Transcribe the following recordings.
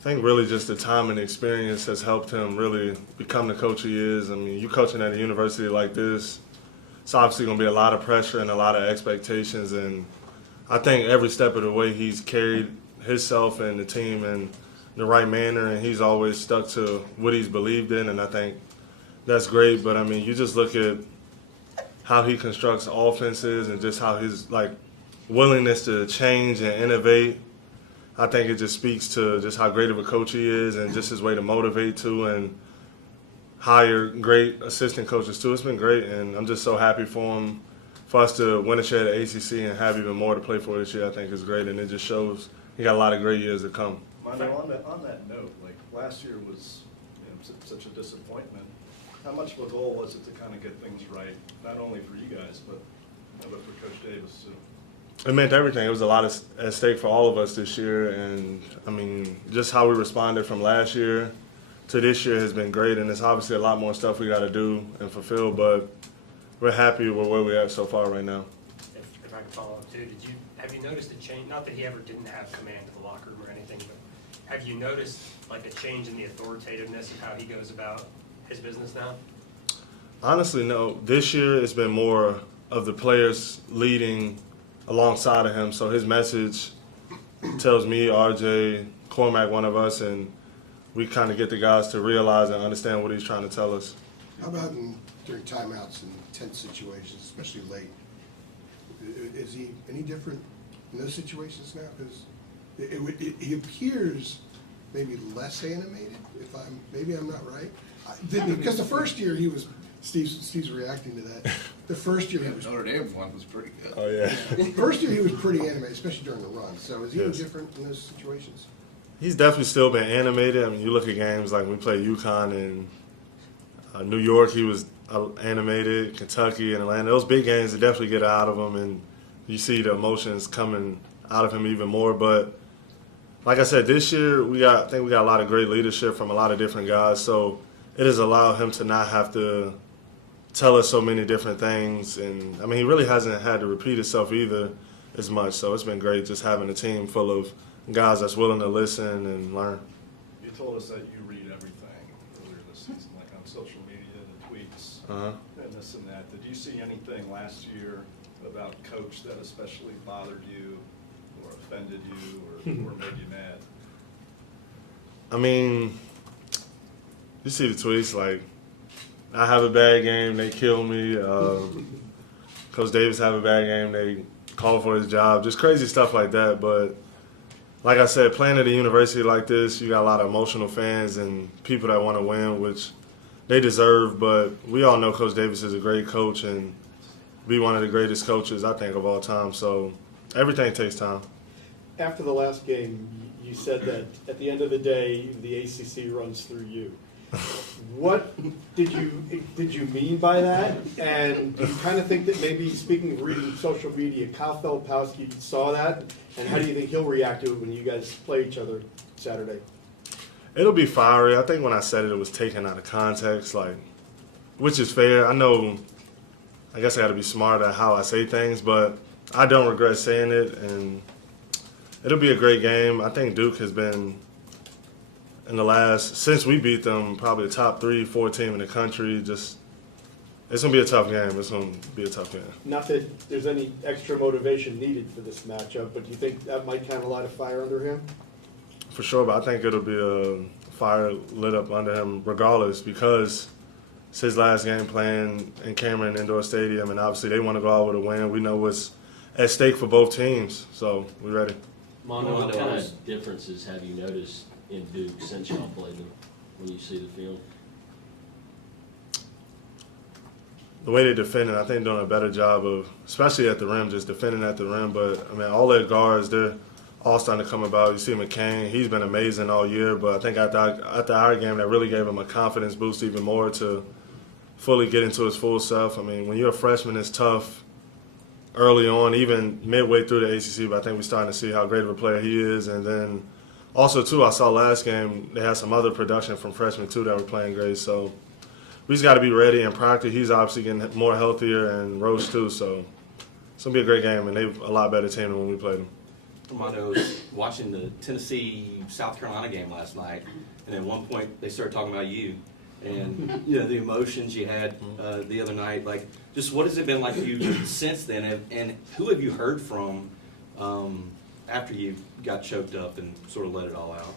I think really just the time and experience has helped him really become the coach he is. I mean, you coaching at a university like this, it's obviously going to be a lot of pressure and a lot of expectations. And I think every step of the way he's carried himself and the team in the right manner, and he's always stuck to what he's believed in. And I think that's great. But I mean, you just look at how he constructs offenses and just how his willingness to change and innovate. I think it just speaks to just how great of a coach he is and just his way to motivate too and hire great assistant coaches too. It's been great, and I'm just so happy for him. For us to win a share of the ACC and have even more to play for this year, I think is great, and it just shows he got a lot of great years to come. Armando, on that note, like last year was such a disappointment. How much of a goal was it to kind of get things right, not only for you guys, but for Coach Davis too? It meant everything. It was a lot at stake for all of us this year, and I mean, just how we responded from last year to this year has been great, and there's obviously a lot more stuff we got to do and fulfill, but we're happy with where we're at so far right now. If I could follow up too, have you noticed a change? Not that he ever didn't have command of the locker room or anything, but have you noticed like a change in the authoritativeness of how he goes about his business now? Honestly, no. This year it's been more of the players leading alongside of him. So his message tells me, RJ, Cormac, one of us, and we kind of get the guys to realize and understand what he's trying to tell us. How about during timeouts and tense situations, especially late? Is he any different in those situations now? Because he appears maybe less animated. Maybe I'm not right. Because the first year he was. Steve's reacting to that. The first year he was. Notre Dame one was pretty good. Oh yeah. First year he was pretty animated, especially during the run. So is he any different in those situations? He's definitely still been animated. I mean, you look at games like when we played UConn and New York, he was animated. Kentucky and Atlanta, those big games that definitely get out of him, and you see the emotions coming out of him even more. But like I said, this year I think we got a lot of great leadership from a lot of different guys. So it has allowed him to not have to tell us so many different things, and I mean, he really hasn't had to repeat himself either as much. So it's been great just having a team full of guys that's willing to listen and learn. You told us that you read everything earlier this season, like on social media, the tweets, and this and that. Did you see anything last year about Coach that especially bothered you or offended you or made you mad? I mean, you see the tweets like, I have a bad game, they kill me. Coach Davis have a bad game, they call for his job. Just crazy stuff like that. But like I said, playing at a university like this, you got a lot of emotional fans and people that want to win, which they deserve. But we all know Coach Davis is a great coach and be one of the greatest coaches, I think, of all time. So everything takes time. After the last game, you said that at the end of the day, the ACC runs through you. What did you mean by that? And do you kind of think that maybe, speaking of reading social media, Kyle Filipowski saw that? And how do you think he'll react to it when you guys play each other Saturday? It'll be fiery. I think when I said it, it was taken out of context, which is fair. I guess I got to be smart at how I say things, but I don't regret saying it, and it'll be a great game. I think Duke has been, since we beat them, probably the top 3-4 team in the country. It's going to be a tough game. It's going to be a tough game. Not that there's any extra motivation needed for this matchup, but do you think that might kind of light a fire under him? For sure, but I think it'll be a fire lit up under him regardless, because it's his last game playing in Cameron Indoor Stadium, and obviously they want to go out with a win. We know what's at stake for both teams, so we're ready. Mondo, what kind of differences have you noticed in Duke since y'all played them when you see the field? The way they defending, I think, doing a better job of, especially at the rim, just defending at the rim. But, I mean, all their guards, they're all starting to come about. You see McCain, he's been amazing all year. But I think after our game, that really gave him a confidence boost even more to fully get into his full self. I mean, when you're a freshman, it's tough early on, even midway through the ACC. But I think we're starting to see how great of a player he is. And then also, too, I saw last game, they had some other production from freshmen, too, that were playing great. So we just got to be ready and practice. He's obviously getting more healthier, and Roach too. So it's going to be a great game, and they're a lot better team than when we played them. Armando, was watching the Tennessee-South Carolina game last night, and at one point they started talking about you and the emotions you had the other night. Like, just what has it been like for you since then, and who have you heard from after you got choked up and sort of let it all out?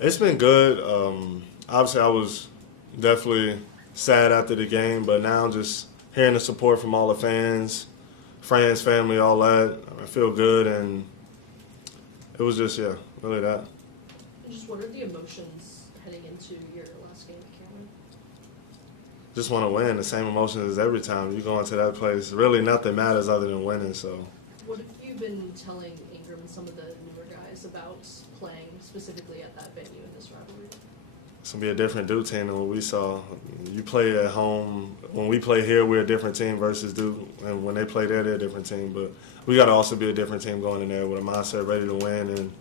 It's been good. Obviously, I was definitely sad after the game, but now just hearing the support from all the fans, friends, family, all that, I feel good, and it was just, really that. And just what are the emotions heading into your last game at Cameron? Just want to win. The same emotions as every time you go into that place. Really, nothing matters other than winning. So, What have you been telling Ingram and some of the newer guys about playing specifically at that venue in this rivalry? it's gonna be a different Duke team than what we saw. You play at home. When we play here, we're a different team versus Duke, and when they play there, they're a different team. But we got to also be a different team going in there with a mindset ready to win. And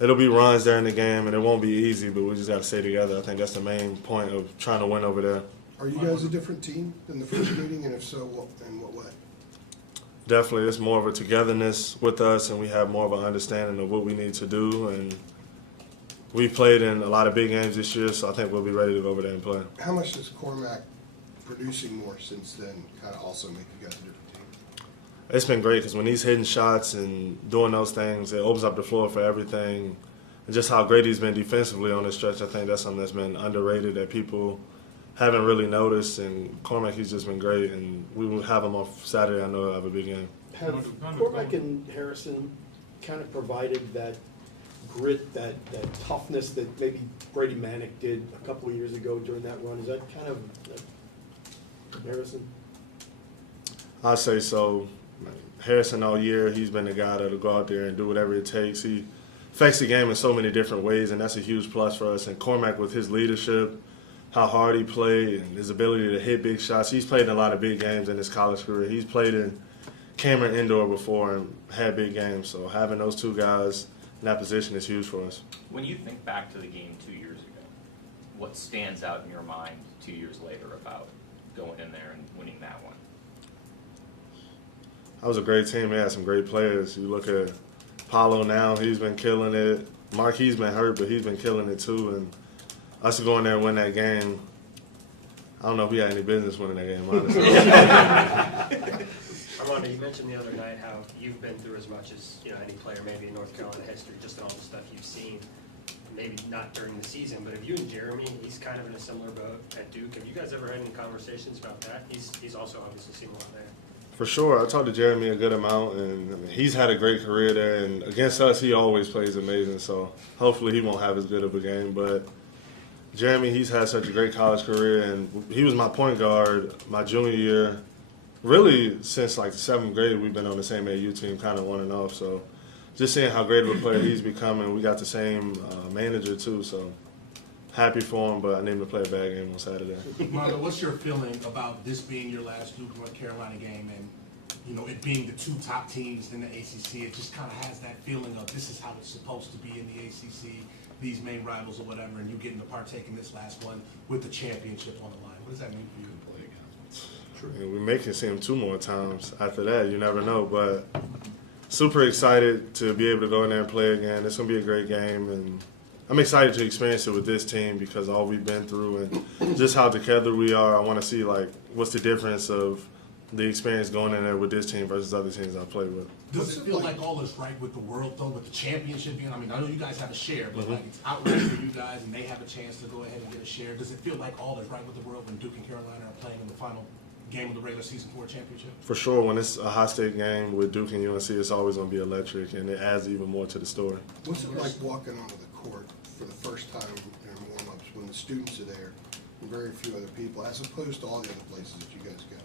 it'll be runs during the game, and it won't be easy. But we just got to stay together. I think that's the main point of trying to win over there. Are you guys a different team than the first meeting, and if so, what, in what way? Definitely, it's more of a togetherness with us, and we have more of an understanding of what we need to do. And we've played in a lot of big games this year, so I think we'll be ready to go over there and play. How much does Cormac producing more since then kind of also make you guys a different team? It's been great because when he's hitting shots and doing those things, it opens up the floor for everything. And just how great he's been defensively on this stretch, I think that's something that's been underrated that people haven't really noticed. And Cormac, he's just been great, and we will have him on Saturday. I know he'll have a big game. Have Cormac and Harrison kind of provided that grit, that toughness that maybe Brady Manick did a couple of years ago during that run? Is that kind of Harrison? I'd say so. Harrison all year, he's been the guy that'll go out there and do whatever it takes. He affects the game in so many different ways, and that's a huge plus for us. And Cormac, with his leadership, how hard he played, and his ability to hit big shots. He's played in a lot of big games in his college career. He's played in Cameron Indoor before and had big games. So having those two guys in that position is huge for us. When you think back to the game 2 years ago, what stands out in your mind 2 years later about going in there and winning that one? That was a great team. They had some great players. You look at Paulo now, he's been killing it. Marquis been hurt, but he's been killing it too. And us to go in there and win that game, I don't know if we had any business winning that game, honestly. Armando, you mentioned the other night how you've been through as much as any player maybe in North Carolina history, just in all the stuff you've seen. Maybe not during the season, but have you and Jeremy, he's kind of in a similar boat at Duke. Have you guys ever had any conversations about that? He's also obviously seen a lot there. For sure. I talked to Jeremy a good amount, and I mean, he's had a great career there. And against us, he always plays amazing. So hopefully he won't have as good of a game. But Jeremy, he's had such a great college career, and he was my point guard my junior year. Really, since like the 7th grade, we've been on the same AU team, kind of on and off. So just seeing how great of a player he's becoming. We got the same manager too, so happy for him. But I need him to play a bad game on Saturday. Armando, what's your feeling about this being your last Duke North Carolina game, and it being the two top teams in the ACC? It just kind of has that feeling of this is how it's supposed to be in the ACC, these main rivals or whatever, and you getting to partake in this last one with the championship on the line. What does that mean for you to play again? And we may can see him 2 more times after that. You never know, but super excited to be able to go in there and play again. It's gonna be a great game, and I'm excited to experience it with this team because all we've been through and just how together we are. I want to see what's the difference of the experience going in there with this team versus other teams I played with. Does it feel like all is right with the world, though, with the championship being? I mean, I know you guys have a share, but it's outright for you guys, and they have a chance to go ahead and get a share. Does it feel like all is right with the world when Duke and Carolina are playing in the final game of the regular season for a championship? For sure, when it's a high-stake game with Duke and UNC, it's always going to be electric, and it adds even more to the story. What's it like walking onto the court for the first time in warm-ups when the students are there and very few other people, as opposed to all the other places that you guys go?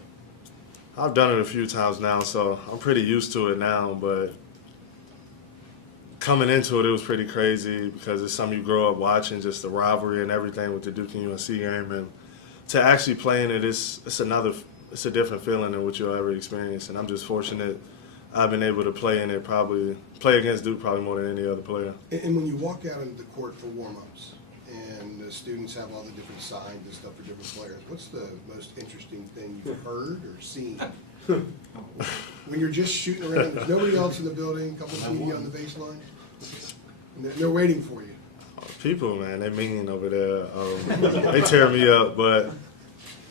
I've done it a few times now, so I'm pretty used to it now, but coming into it, it was pretty crazy because it's something you grow up watching, just the rivalry and everything with the Duke and UNC game, and to actually play in it, it's a different feeling than what you'll ever experience, and I'm just fortunate I've been able to play in it, probably play against Duke probably more than any other player. And when you walk out into the court for warm-ups and the students have all the different signs and stuff for different players, what's the most interesting thing you've heard or seen When you're just shooting around, there's nobody else in the building, a couple of TV on the baseline, and they're waiting for you. People, man, they mean over there. They tear me up, but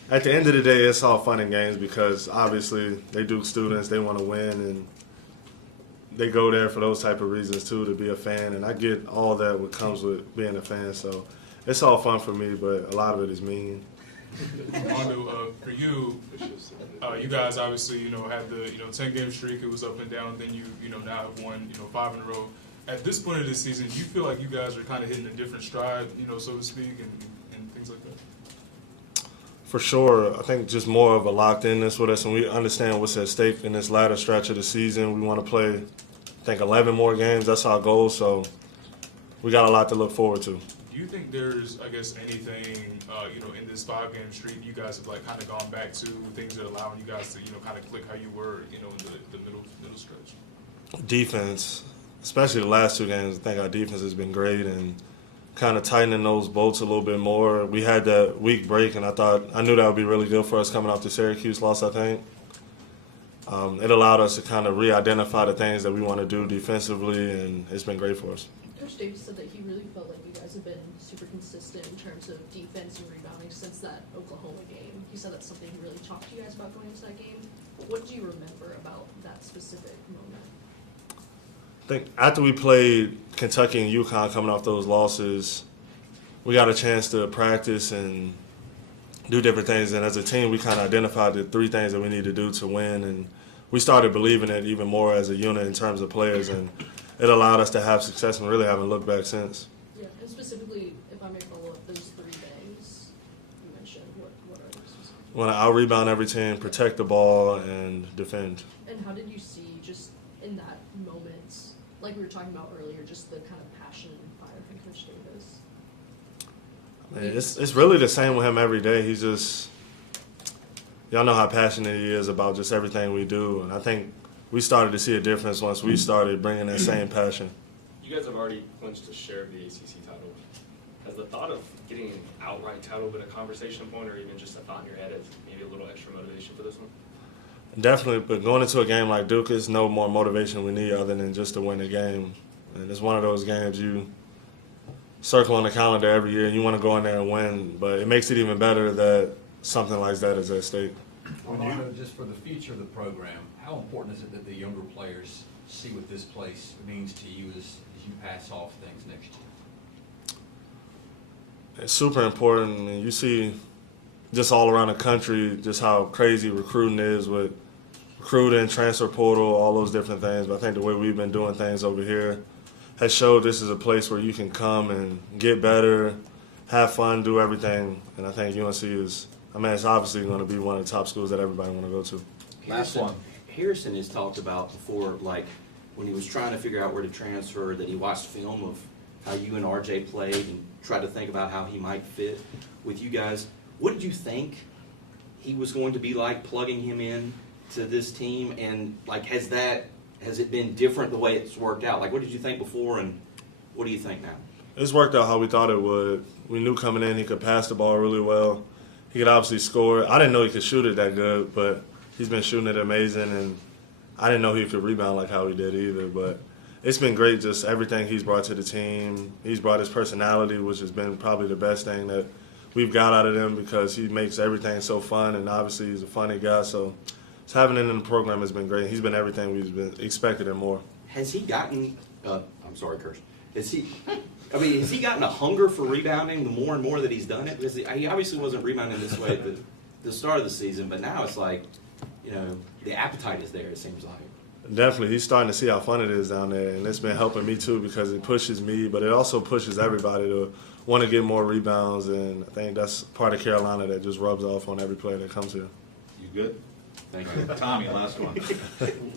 at the end of the day, it's all fun and games because obviously they Duke students, they want to win, and they go there for those type of reasons too, to be a fan. And I get all that what comes with being a fan, so it's all fun for me, but a lot of it is mean. Armando, for you, you guys obviously, had the, 10-game streak. It was up and down. Then you now have won, 5 in a row. At this point of the season, do you feel like you guys are kind of hitting a different stride, so to speak, and things like that? For sure, I think just more of a locked-inness with us, and we understand what's at stake in this latter stretch of the season. We want to play, I think, 11 more games. That's our goal, so we got a lot to look forward to. Do you think there's, I guess, anything, in this 5-game streak you guys have like kind of gone back to, things that allowing you guys to, kind of click how you were, in the middle stretch? Defense, especially the last 2 games, I think our defense has been great and kind of tightening those bolts a little bit more. We had that week break, and I knew that would be really good for us coming off the Syracuse loss, I think. It allowed us to kind of re-identify the things that we want to do defensively, and it's been great for us. Coach Davis said that he really felt like you guys have been super consistent in terms of defense and rebounding since that Oklahoma game. He said that's something he really talked to you guys about going into that game. What do you remember about that specific moment? I think after we played Kentucky and UConn coming off those losses, we got a chance to practice and do different things. And as a team, we kind of identified the 3 things that we need to do to win. And we started believing it even more as a unit in terms of players. And it allowed us to have success, and really haven't looked back since. Yeah, and specifically, if I may follow up, those 3 things you mentioned, what are those specifically? We want to out-rebound every team, protect the ball, and defend. And how did you see just in that moment, like we were talking about earlier, just the kind of passion and fire from Coach Davis? Man, it's really the same with him every day. He's just, y'all know how passionate he is about just everything we do. And I think we started to see a difference once we started bringing that same passion. You guys have already clinched a share of the ACC title. Has the thought of getting an outright title been a conversation point, or even just a thought in your head as maybe a little extra motivation for this one? Definitely, but going into a game like Duke, there's no more motivation we need other than just to win the game. And it's one of those games you circle on the calendar every year, and you want to go in there and win. But it makes it even better that something like that is at stake. Armando, just for the future of the program, how important is it that the younger players see what this place means to you as you pass off things next year? It's super important. I mean, you see just all around the country just how crazy recruiting is with recruiting, transfer portal, all those different things. But I think the way we've been doing things over here has showed this is a place where you can come and get better, have fun, do everything. And I think UNC is, it's obviously going to be one of the top schools that everybody want to go to. Harrison has talked about before, like when he was trying to figure out where to transfer, that he watched film of how you and RJ played and tried to think about how he might fit with you guys. What did you think he was going to be like plugging him in to this team? And like, has it been different the way it's worked out? Like, what did you think before, and what do you think now? It's worked out how we thought it would. We knew coming in he could pass the ball really well. He could obviously score. I didn't know he could shoot it that good, but he's been shooting it amazing, and I didn't know he could rebound like how he did either. But it's been great, just everything he's brought to the team. He's brought his personality, which has been probably the best thing that we've got out of him, because he makes everything so fun, and obviously he's a funny guy. So just having him in the program has been great. He's been everything we've been expected and more. Has he gotten? I'm sorry, Kirsch. Has he gotten a hunger for rebounding the more and more that he's done it? Because he obviously wasn't rebounding this way at the start of the season, but now it's like, the appetite is there, it seems like. Definitely. He's starting to see how fun it is down there, and it's been helping me too, because it pushes me, but it also pushes everybody to want to get more rebounds, and I think that's part of Carolina that just rubs off on every player that comes here. You good? Thank you. Tommy, last one.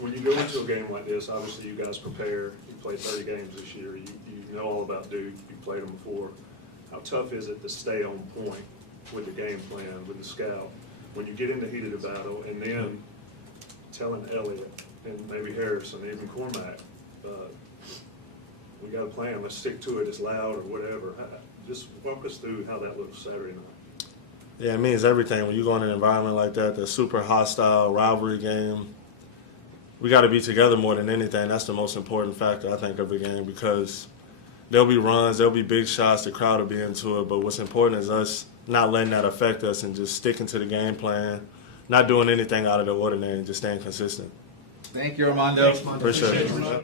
When you go into a game like this, obviously you guys prepare. You played 30 games this year. You know all about Duke. You played them before. How tough is it to stay on point with the game plan, with the scout, when you get in the heat of the battle, and then telling Elliott and maybe Harrison, even Cormac, we got a plan, let's stick to it, it's loud or whatever. Just walk us through how that looks Saturday night. Yeah, it means everything. When you go in an environment like that, the super hostile rivalry game, we got to be together more than anything. That's the most important factor, I think, of the game, because there'll be runs, there'll be big shots, the crowd will be into it, but what's important is us not letting that affect us and just sticking to the game plan, not doing anything out of the ordinary and just staying consistent. Thank you, Armando. Appreciate it.